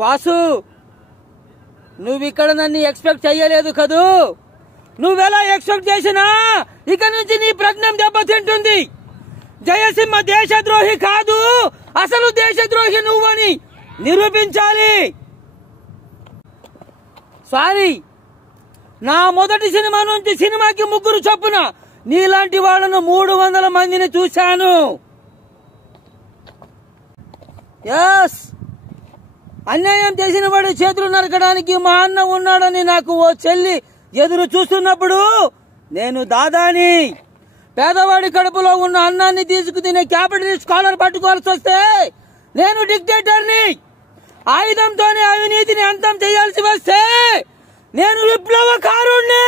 Boss, నువ్విక్కడ నన్ను expect చెయ్యలేదు కదూ. నువ్వెలా ఎక్స్పెక్ట్ చేసినా ఇక నుంచి నీ ప్రజ్ఞం దెబ్బతింటుంది. జయసింహ దేశద్రోహి కాదు, అసలు దేశద్రోహి నువ్వని నిరూపించాలి. సారీ, నా మొదటి సినిమా నుంచి సినిమాకి 3 చొప్పున నీలాంటి వాళ్ళను 300 మందిని చూశాను. ఎస్, అన్యాయం చేసిన వాడి చేతులు నరకడానికి మా అన్న ఉన్నాడని నాకు ఓ చెల్లి ఎదురు చూస్తున్నప్పుడు నేను దాదాని. పేదవాడి కడుపులో ఉన్న అన్నాన్ని తీసుకు తినే క్యాపిటలిస్ట్ కాలర్ పట్టుకోవాల్సి వస్తే నేను డిక్టేటర్ని. ఆయుధంతోనే అవినీతిని అంతం చేయాల్సి వస్తే నేను విప్లవకారుణ్ణి.